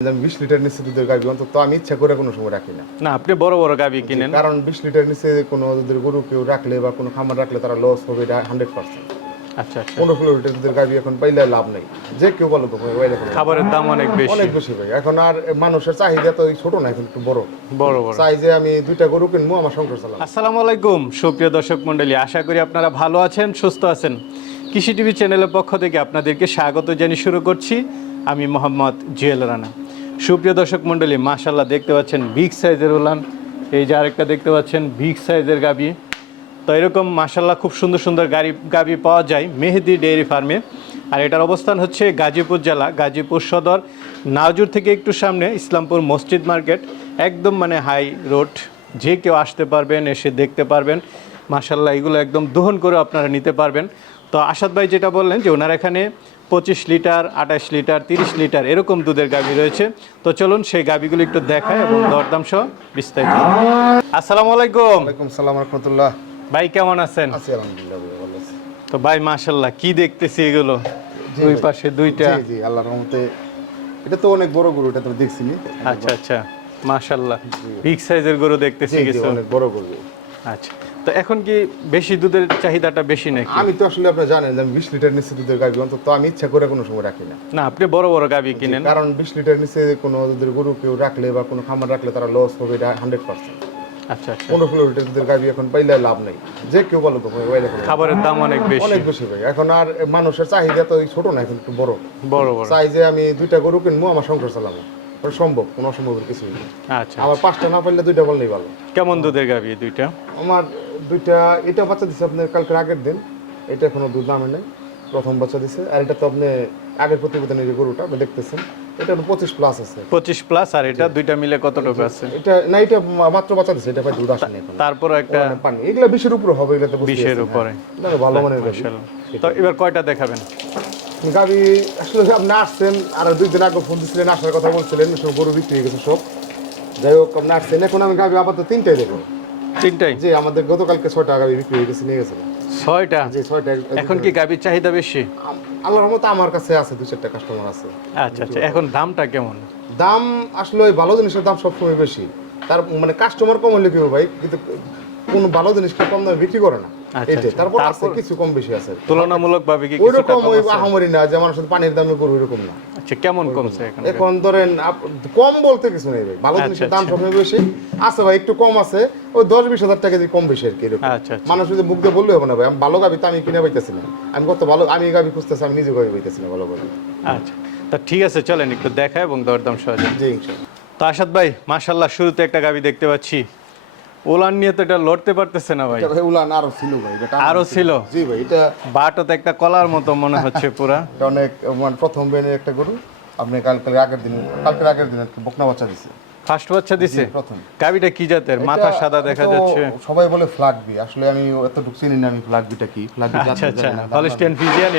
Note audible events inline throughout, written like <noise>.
আমি বিশ লিটার নিচে দুধের গাভি অন্তত আমি ইচ্ছা করে কোনো সময় রাখি না। না আপনি বড় বড় গাবি কিনেন। কারণ বিশ লিটার নিচে কোনো দুধের গরু কেউ রাখলে বা কোনো খামার রাখলে তারা লস হবে এটা হান্ড্রেড পার্সেন্ট আচ্ছা আচ্ছা। পনেরো ষোলো লিটার দুধের গাভি এখন পাইলে লাভ নেই। যে কেউ বলো তো খাবারের দাম অনেক বেশি। অনেক বেশি ভাই। এখন আর মানুষের চাহিদা তো ছোট না এখন একটু বড়। বড় আমি দুইটা গরু কিনবো আমার সংসার চালাবো। আসসালামু আলাইকুম সুপ্রিয় দর্শক মণ্ডলী। আশা করি আপনারা ভালো আছেন সুস্থ আছেন। কৃষি টিভি চ্যানেলের পক্ষ থেকে আপনাদেরকে স্বাগত জানিয়ে শুরু করছি। আমি মোহাম্মদ জুয়েল রানা। সুপ্রিয় দর্শক মণ্ডলী মাশাল্লাহ দেখতে পাচ্ছেন বিগ সাইজের উলান। এই যে আরেকটা দেখতে পাচ্ছেন বিগ সাইজের গাবি। তো এরকম মাশাল্লাহ খুব সুন্দর সুন্দর গাড়ি, গাবি পাওয়া যায় মেহেদি ডেয়ারি ফার্মে। আর এটার অবস্থান হচ্ছে গাজীপুর জেলা, গাজীপুর সদর নাজুর থেকে একটু সামনে ইসলামপুর মসজিদ মার্কেট। একদম মানে হাই রোড, যে কেউ আসতে পারবেন, এসে দেখতে পারবেন। মাশাল্লাহ এগুলো একদম দহন করে আপনারা নিতে পারবেন। তো আসাদ ভাই যেটা বললেন যে ওনার এখানে পঁচিশ লিটার আঠাশ লিটার তিরিশ লিটার এরকম দুধের গাবি রয়েছে। তো চলুন সেই গাবিগুলো একটু দেখায় এবং দরদাম সহ বিস্তারিত। আসসালামু আলাইকুম। সালাম রহমতুল্লাহ। ভাই কেমন আছেন? তো ভাই মাশাল্লাহ কি দেখতেছি এগুলো? দুই পাশে দুইটা। জি আল্লাহর রহমতে। এটা তো অনেক বড় গরু এটা তো দেখছিনি আচ্ছা আচ্ছা মাশাল্লাহ বিগ সাইজের গরু দেখতেছি কিছু। অনেক বড় গরু। আচ্ছা তো এখন কি বেশি দুধের চাহিদাটা বেশি নাকি? আমি তো আসলে আপনি জানেন যে আমি বিশ লিটার নিচে দুধের গাভি অন্তত আমি ইচ্ছা করে কোনো সময় রাখি না। না আপনি বড় বড় গাবি কিনেন। কারণ বিশ লিটার নিচে কোনো দুধের গরু কেউ রাখলে বা কোনো খামার রাখলে তারা লস হবে এটা হান্ড্রেড পার্সেন্ট আচ্ছা আচ্ছা। পনেরো ষোলো লিটার দুধের গাভি এখন পাইলে লাভ নেই। যে কেউ বলো তো খাবারের দাম অনেক বেশি। অনেক বেশি ভাই। এখন আর মানুষের চাহিদা তো ওই ছোট না এখন একটু বড়। বড় বড়। চাই যে আমি দুইটা গরু কিনবো আমার সংসার চালাবো। সম্ভব কোনো অসম্ভবের কিছুই নেই আচ্ছা আমার পাঁচটা না পারলে দুইটা বললেই ভালো। কেমন দুধের গাবি দুইটা? আমার দুইটা এটা বাচ্চা দিছে আপনার কালকের আগের দিন। এটা এখনও দুধ নামে নাই প্রথম বাচ্চা দিছে। আর এটা তো আপনি আগের প্রতিবেদনের যে গরুটা আপনি দেখতেছেন। এটা পঁচিশ প্লাস আছে। পঁচিশ প্লাস আর এটা দুইটা মিলে কতটুকু আছে? এটা না এটা মাত্র বাচ্চা দিছে এটা দুধ আসেনি তারপর একটা মানে পানি। এগুলা বিশের উপরে হবে এগুলা তো বিশের উপরে। হ্যাঁ। ভালো মানের গাভী। তো এবার কয়টা দেখাবেন? গাভী আসলে আপনি আসছেন আর দুই দিন আগে ফোন দিচ্ছিলেন আসার কথা বলছিলেন সব গরু বিক্রি হয়ে গেছে সব। যাই হোক আপনি আসছেন এখন আমি গাভী আপাতত তিনটাই দেবো তিনটাই? যে আমাদের গতকালকে ছয়টা গাভী বিক্রি হয়ে গেছে নিয়ে গেছে ছয়টা? যে ছয়টা। এখন কি গাবির চাহিদা বেশি? আল্লাহর রহমতে আমার কাছে আছে দু চারটা কাস্টমার আছে। আচ্ছা আচ্ছা এখন দামটা কেমন? দাম আসলে ওই ভালো জিনিসের দাম সবসময় বেশি। তার মানে কাস্টমার কম হলে কি ভাই? কিন্তু কোন ভালো জিনিসকে কম দামে বিক্রি করে না। আচ্ছা, আচ্ছা। তারপর আছে কিছু কম বেশি আছে। তুলনামূলক ভাবে কি ওই কম ওই আহামরি না যেমন আসলে পানির দামে করব এরকম না। আচ্ছা কেমন কমছে এখন? এখন ধরেন কম বলতে কিছু নেই ভাই। ভালো আচ্ছা, জিনিসের দাম। সবসময় বেশি। আছে ভাই একটু কম আছে। ওই দশ বিশ হাজার টাকা দিয়ে কম বেশি আর কি এরকম। মানুষ যদি মুখ দিয়ে বললে হবে না ভাই। আমি ভালো গাবি তো আমি কিনে পাইতেছি না। আমি কত ভালো আমি গাবি খুঁজতেছি আমি নিজে গাবি পাইতেছি না ভালো গাবি। আচ্ছা। তা ঠিক আছে চলেন একটু দেখা এবং দরদাম সহজে। জি তো আসাদ ভাই মাশাল্লাহ শুরুতে একটা গাবি দেখতে পাচ্ছি। ওলান নিয়ে তো এটা লড়তে পারতেছে না ভাই। উলান আরও ছিল ভাই এটা আরও ছিল। জি ভাই এটা বাটো তো একটা কলার মতো মনে হচ্ছে পুরা। <laughs> এটা অনেক মানে প্রথম বেনের একটা গরু। আপনি আগের দিন আগের দিন একটা বকনা বাচ্চা দিছে। ফার্স্ট বাচ্চা দিছে? প্রথম। গাবিটা কি জাতের? মাথা সাদা দেখা যাচ্ছে। সবাই বলে ফ্ল্যাগবি আসলে আমি এতটুকু চিনি না আমি ফ্ল্যাগবিটা কি। ফ্ল্যাগবি আচ্ছা আচ্ছা।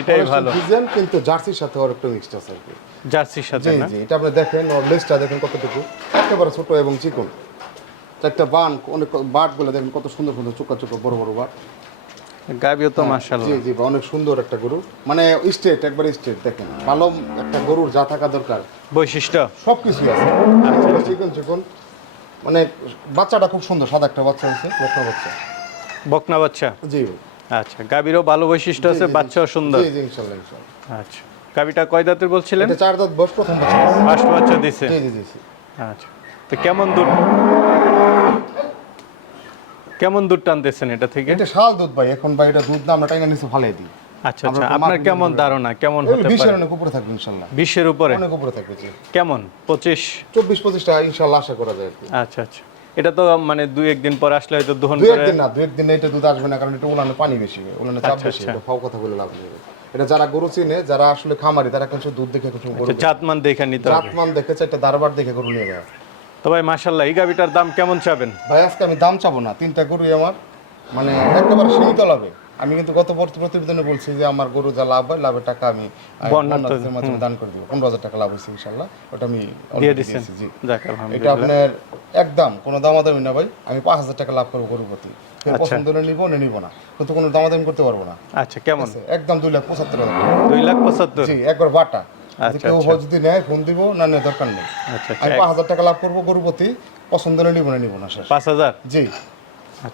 এটাই ভালো। ফিজিয়ান কিন্তু জার্সির সাথে ওর একটু মিক্সড আছে জার্সির সাথে জি না? জি এটা আপনি দেখেন ওর লেজটা দেখেন কতটুকু। একেবারে ছোট এবং চিকন। চারটা বান অনেক বাটগুলো দেখেন কত সুন্দর সুন্দর চোখা চোখা বড় বড় বাট গাবিও তো জি মাশাল্লাহ জি অনেক সুন্দর একটা গরু। মানে স্টেট একবারে স্টেট দেখেন। ভালো একটা গরুর যা থাকা দরকার। বৈশিষ্ট্য। সব কিছুই আছে। আচ্ছা, চিকন চিকন। মানে বাচ্চাটা খুব সুন্দর সাদা একটা বাচ্চা আছে বকনা বাচ্চা। বকনা বাচ্চা? জি। আচ্ছা গাবিরও ভালো বৈশিষ্ট্য আছে বাচ্চাও সুন্দর। জি জি ইনশাল্লাহ ইনশাল্লাহ। আচ্ছা গাবিটা কয় দাঁতের বলছিলেন? এটা চার দাঁত বয়স প্রথম বাচ্চা। ফার্স্ট বাচ্চা দিছে। জি জি জি জি। আচ্ছা তো কেমন দুধ? কেমন দুধ টানতেছেন এটা থেকে? এটা শাল দুধ ভাই এখন ভাই এটা দুধ না আমরা টাইনা নিচে ফালাই দিই। আচ্ছা আচ্ছা। আপনার কেমন ধারণা? কেমন হতে পারে? অনেক উপরে থাকবে ইনশাল্লাহ। বিশের উপরে? অনেক উপরে থাকবে কেমন? পঁচিশ? চব্বিশ পঁচিশটা ইনশাল্লাহ আশা করা যায় আচ্ছা আচ্ছা। এটা তো মানে দুই একদিন পর আসলে হয়তো দহন করে একদিন না দু একদিন এটা দুধ আসবে না কারণ এটা উলানে পানি বেশি উলানে চাপ আচ্ছা, বেশি আচ্ছা। এটা ফাও কথা বলে লাভ নেই। এটা যারা গরু চিনে যারা আসলে খামারি তারা কিন্তু দুধ দেখে কিছু গরু আচ্ছা, জাতমান দেখে নিতে হবে। জাতমান দেখে চারটা দারবার দেখে গরু নিয়ে যায়। তো ভাই মাশাল্লাহ এই গাবিটার দাম কেমন চাবেন? ভাই আজকে আমি দাম চাবো না তিনটা গরুই আমার। মানে একেবারে সীমিত লাভে। আমি কিন্তু গত প্রতি- প্রতিবেদনে বলছি যে আমার গরু যা লাভ হয় লাভের টাকা আমি মাধ্যমে দান করে দিব। পনেরো হাজার টাকা লাভ হয়েছে ইনশাল্লাহ ওটা আমি দিয়ে দিয়েছি, জি। এটা আপনার একদম কোনো দামাদামি না ভাই। আমি পাঁচ হাজার টাকা লাভ করব গরু প্রতি। আচ্ছা। পছন্দ হলে নিবো না নিবো না। কিন্তু কোনো দামাদামি করতে পারব না। আচ্ছা কেমন? একদম দুই লাখ পঁচাত্তর হাজার। দুই লাখ পঁচাত্তর? জি একবার বাটা। কেউ যদি নেয় ফোন দিব না নেই দরকার নেই। আচ্ছা আমি আচ্ছা পাঁচ হাজার টাকা লাভ করব গরু পছন্দ হলে নিব না নিব না স্যার পাঁচ হাজার? জি।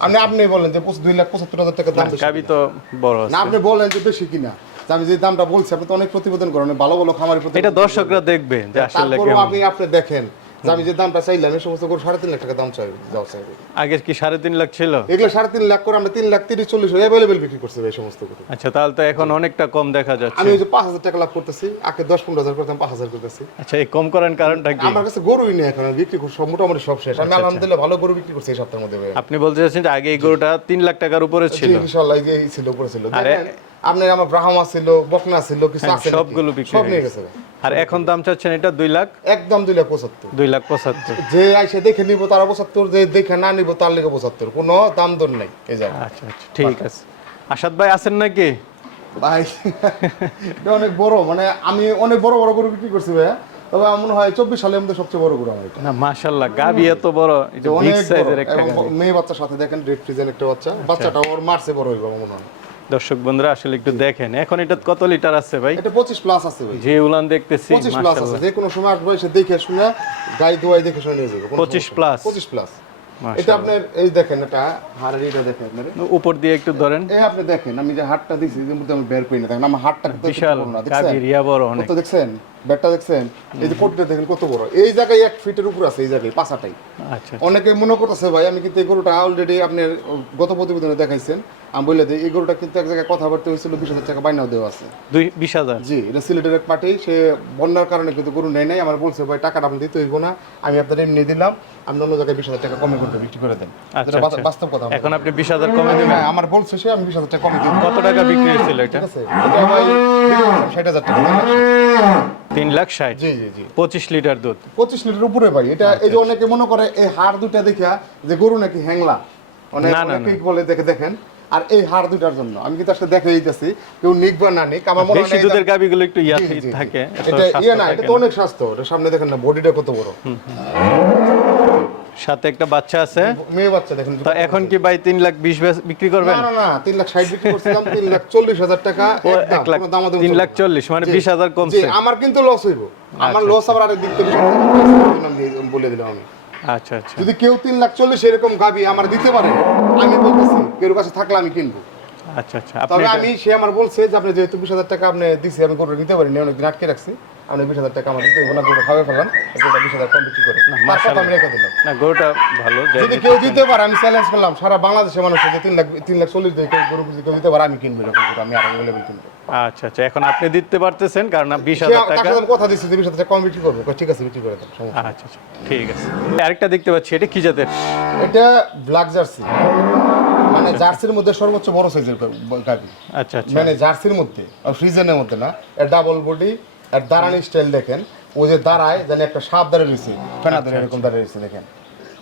আপনি আপনি বলেন যে দুই লাখ পঁচাত্তর হাজার টাকা দাম গাবি তো বড় না আপনি বলেন যে বেশি কিনা। যে আমি যে দামটা বলছি আপনি তো অনেক প্রতিবেদন করেন ভালো ভালো খামারি এটা দর্শকরা দেখবে যে আসলে আপনি আপনি দেখেন। আমি যে দামটা চাইলাম এই সমস্ত গরু সাড়ে তিন লাখ টাকা দাম চাই চাইবে কি সাড়ে তিন লাখ ছিল? এগুলো সাড়ে তিন লাখ করে আমরা তিন লাখ তিরিশ চল্লিশ অ্যাভেলেবেল বিক্রি করছি এই সমস্ত গরু। আচ্ছা তাহলে তো এখন অনেকটা কম দেখা যাচ্ছে। আমি ওই যে পাঁচ হাজার টাকা লাভ করতেছি আগে দশ পনেরো হাজার করতাম পাঁচ হাজার করতেছি। আচ্ছা এই কম করার কারণটা কি? আমার কাছে গরুই নেই এখন বিক্রি করছি সব মোটামুটি সব শেষ। আমি আলহামদুলিল্লাহ ভালো গরু বিক্রি করছি এই সপ্তাহের মধ্যে আপনি বলতে চাচ্ছেন যে আগে এই গরুটা তিন লাখ টাকার উপরে ছিল। ইনশাআল্লাহ এই ছিল উপরে ছিল। আপনার আমার ব্রাহ্মা ছিল বকনা ছিল কিছু হ্যাঁ, আছে সবগুলো বিক্রি সব নিয়ে গেছে। আর এখন দাম চাচ্ছেন এটা দুই লাখ? একদম দুই লাখ পঁচাত্তর। দুই লাখ পঁচাত্তর। যে আইসে দেখে নিব তারা পঁচাত্তর যে দেখে না নিব তার লেগে পঁচাত্তর। কোনো দাম দর নাই এই যায় আচ্ছা আচ্ছা ঠিক আছে। আসাদ ভাই আছেন নাকি? ভাই এটা অনেক বড় মানে আমি অনেক বড় বড় গরু বিক্রি করছি ভাই তবে আমার মনে হয় চব্বিশ সালের মধ্যে সবচেয়ে বড় গরু আমার না মাশাল্লাহ গাবি এত বড় এটা অনেক সাইজের একটা মেয়ে বাচ্চার সাথে দেখেন রেড ফ্রিজেন একটা বাচ্চা বাচ্চাটা ওর মার্চে বড় হইব মনে হয়। দর্শক বন্ধুরা আসলে একটু দেখেন। এখন এটা কত লিটার আছে ভাই? এটা পঁচিশ প্লাস আছে ভাই। যে উলান দেখতেছি পঁচিশ প্লাস আছে। যে কোনো সময় আসবে এসে দেখে শুনে গাই দোয়াই দেখে শুনে নিয়ে যাবে 25 plus? পঁচিশ প্লাস এটা আপনার এই দেখেন এটা হাড়ের এটা দেখেন আপনার। উপর দিয়ে একটু ধরেন। এই আপনি দেখেন আমি যে হাটটা দিছি যে মধ্যে আমি বের করি না। দেখেন আমার হাটটা কত বিশাল বড় না দেখছেন? গাবি রিয়া বড় অনেক। কত দেখছেন? ব্যাটটা দেখছেন? এই যে পটিটা দেখেন কত বড়। এই জায়গায় এক ফিটের উপর আছে এই জায়গায় পাশাটাই আচ্ছা অনেকে মনে করতেছে ভাই আমি কিন্তু এই গরুটা অলরেডি আপনার গত প্রতিবেদনে দেখাইছেন। আমি বলে দিই এই গরুটা কিন্তু এক জায়গায় কথাবার্তা হয়েছিল বিশ হাজার টাকা বাইনাও দেওয়া আছে। দুই বিশ হাজার? জি এটা সিলেটের এক পার্টি সে বন্যার কারণে কিন্তু গরু নেয় নাই। আমার বলছে ভাই টাকাটা আপনি দিতে হইব না। আমি আপনার এমনি দিলাম। আপনি অন্য জায়গায় বিশ হাজার টাকা কমে বিক্রি করে দেন। আচ্ছা, আচ্ছা। বাস্তব কথা এখন আপনি বিশ হাজার কমে দেবেন? হ্যাঁ আমার বলছে সে আমি বিশ হাজার টাকা কমে কত টাকা বিক্রি হয়েছিল এটা? ষাট হাজার টাকা। তিন লাখ ষাট? জি জি জি। পঁচিশ লিটার দুধ? পঁচিশ লিটার উপরে ভাই এটা এই যে অনেকে মনে করে এই হাড় দুটা দেখা যে গরু নাকি হ্যাংলা অনেক অনেকেই বলে দেখে দেখেন আর এই হাড় দুটার জন্য। আমি কিন্তু আসলে দেখে দিতেছি কেউ নিক বা না নিক আমার মনে হয় দুধের গাবিগুলো একটু ইয়া জি। থাকে এটা ইয়ে না এটা তো অনেক স্বাস্থ্য এটা সামনে দেখেন না বডিটা কত বড়। সাথে একটা বাচ্চা আছে। মেয়ে বাচ্চা দেখেন। তো এখন কি ভাই তিন লাখ বিশ বেচ- বিক্রি করবেন? না না লাখ ষাট বিক্রি করছিলাম লাখ চল্লিশ হাজার টাকা এক লাখ লাখ না। চল্লিশ মানে জি, বিশ হাজার কমছে। আমার কিন্তু লস হইব। আমার লস আবার আরেক দিক থেকে বলে দিলাম আমি। আচ্ছা আচ্ছা। যদি কেউ তিন লাখ চল্লিশ এরকম গাবি আমার দিতে পারে আমি বলতেছি কেউ কাছে থাকলে আমি কিনবো। আচ্ছা আচ্ছা। তবে আমি সে আমার বলছে যে আপনি যেহেতু বিশ হাজার টাকা আপনি দিছি আমি গরু নিতে পারিনি অনেকদিন আটকে রাখছি। আপনি বিশ হাজার টাকা আমার দিতে না গরু খাবে ফেলাম গরুটা বিশ হাজার কম বিক্রি করে। আমি রেখে দিলাম। না গরুটা ভালো যদি কেউ দিতে পারে আমি চ্যালেঞ্জ করলাম সারা বাংলাদেশের মানুষ যে তিন লাখ তিন লাখ চল্লিশ দিয়ে গরু কেউ দিতে পারে আমি কিনবো এরকম গরু আমি আর অ্যাভেলেবেল কিনবো। আচ্ছা আচ্ছা এখন আপনি দিতে পারতেছেন কারণ বিশ হাজার টাকা কথা দিচ্ছি যে বিশ হাজার টাকা কম বিক্রি করব। ঠিক আছে বিক্রি করে দেন আচ্ছা আচ্ছা ঠিক আছে। আরেকটা দেখতে পাচ্ছি এটা কি জাতের? এটা ব্ল্যাক জার্সি মানে জার্সির মধ্যে সর্বোচ্চ বড় সাইজের গাভি। আচ্ছা আচ্ছা। মানে জার্সির মধ্যে ফ্রিজেনের মধ্যে না। এর ডাবল বডি এর দাঁড়ানি স্টাইল দেখেন। ও যে দাঁড়ায় জানি একটা সাপ দাঁড়িয়ে রয়েছে ফেনা আচ্ছা, দাঁড়িয়ে এরকম দাঁড়িয়ে রয়েছে দেখেন।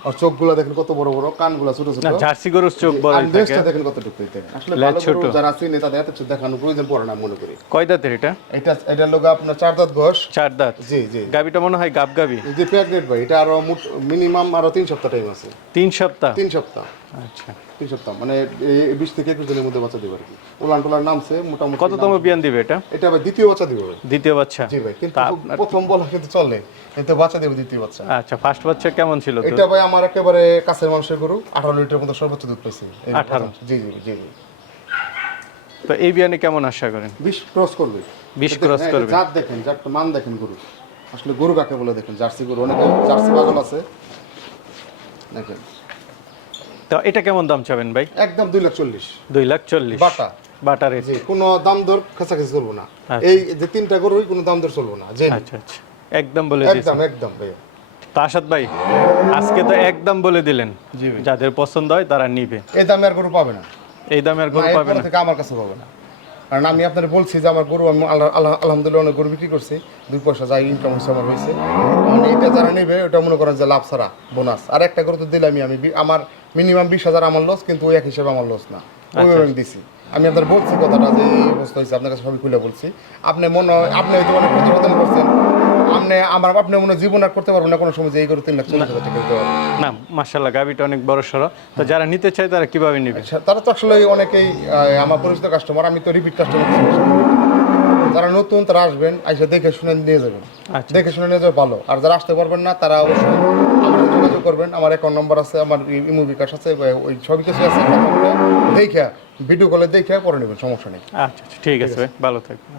আর চোখগুলো দেখেন কত বড় বড় কানগুলো ছোট ছোট। জার্সি গরুর চোখ বড় আর লেজটা দেখেন কত টুকু দেখেন। আসলে ভালো ছোট। গরু যারা আছে নেতা এত কিছু দেখানোর প্রয়োজন পড়ে না মনে করি। কয় দাঁতের এটা? এটা এটা লোক আপনার চার দাঁত ঘষ চার দাঁত। জি জি। গাবিটা মনে হয় গাব গাবি যে প্রেগনেন্ট ভাই এটা আরও মিনিমাম আরও তিন সপ্তাহ টাইম আছে। তিন সপ্তাহ? তিন সপ্তাহ। আচ্ছা। তিন সপ্তাহ মানে বিশ থেকে একুশ দিনের মধ্যে বাচ্চা দেবে আর কি। উলান টোলার নামছে মোটামুটি কততম বিয়ান দিবে এটা? এটা আবার দ্বিতীয় বাচ্চা দিবে দ্বিতীয় বাচ্চা? জি ভাই কিন্তু প্রথম বলা কিন্তু চলে কিন্তু বাচ্চা দেবে দ্বিতীয় বাচ্চা। আচ্ছা ফার্স্ট বাচ্চা কেমন ছিল এটা ভাই আমার একেবারে কাছের মানুষের গরু আঠারো লিটার মতো সর্বোচ্চ দুধ পাইছি। 18 জি জি জি জি। তো এই বিয়ানে কেমন আশা করেন? বিশ ক্রস করবে। 20 এটা cross দেখেন, করবে। জাত দেখেন জাতটা মান দেখেন গরু। আসলে গরু কাকে বলে দেখেন? জার্সি গরু অনেকে জার্সি পাগল আছে। দেখেন। তো এটা কেমন দাম চাবেন ভাই? একদম দুই লাখ চল্লিশ। দুই লাখ চল্লিশ। বাটা। বাটারে রেট। কোনো দাম দর কাছাকাছি চলবো না। আচ্ছা। এই যে তিনটা গরুই কোনো দাম দর চলবো না আচ্ছা আচ্ছা। একদম বলে একদম একদম ভাই তো আসাদ ভাই আজকে তো একদম বলে দিলেন যাদের পছন্দ হয় তারা নিবে। এই দামে আর গরু পাবে না। এই দামে আর গরু পাবে না। আমার কাছে পাবে না। কারণ আমি আপনার বলছি যে আমার গরু আমি আল্লাহ আল্লাহ- আলহামদুলিল্লাহ অনেক গরু বিক্রি করছি। দুই পয়সা যাই ইনকাম হয়েছে আমার হয়েছে। মানে এটা যারা নেবে ওটা মনে করেন যে লাভ ছাড়া বোনাস আর একটা গরু তো দিলামই আমি। আমার মিনিমাম বিশ হাজার আমার লস কিন্তু ওই এক হিসেবে আমার লস না। ওইভাবে আমি দিছি। আমি আপনার বলছি কথাটা যে এই অবস্থা হয়েছে আপনার কাছে সবই খুলে বলছি। আপনি মনে হয় আপনি হয়তো অনেক প্রতিবেদন করছেন। আপনি আমার আপনি মনে জীবন আর করতে পারবেন না কোনো সময় যে এই গরু তিন লাখ চল্লিশ হাজার টাকা দিতে পারবেন না মাশাল্লাহ গাবিটা অনেক বড় সড়ো। তো যারা নিতে চায় তারা কীভাবে নিবে? আচ্ছা, তারা তো আসলে অনেকেই আমার পরিচিত কাস্টমার আমি তো রিপিট কাস্টমার যারা নতুন তারা আসবেন এসে দেখে শুনে নিয়ে যাবেন। আচ্ছা। দেখে শুনে নিয়ে যাবে ভালো। আর যারা আসতে পারবেন না তারা অবশ্যই আমার যোগাযোগ করবেন। আমার অ্যাকাউন্ট নম্বর আছে আমার ইমো বিকাশ আছে ওই সবই কিছু আছে দেখে ভিডিও কলে দেখে পরে নেবেন সমস্যা নেই। আচ্ছা আচ্ছা ঠিক আছে ভাই ভালো থাকবেন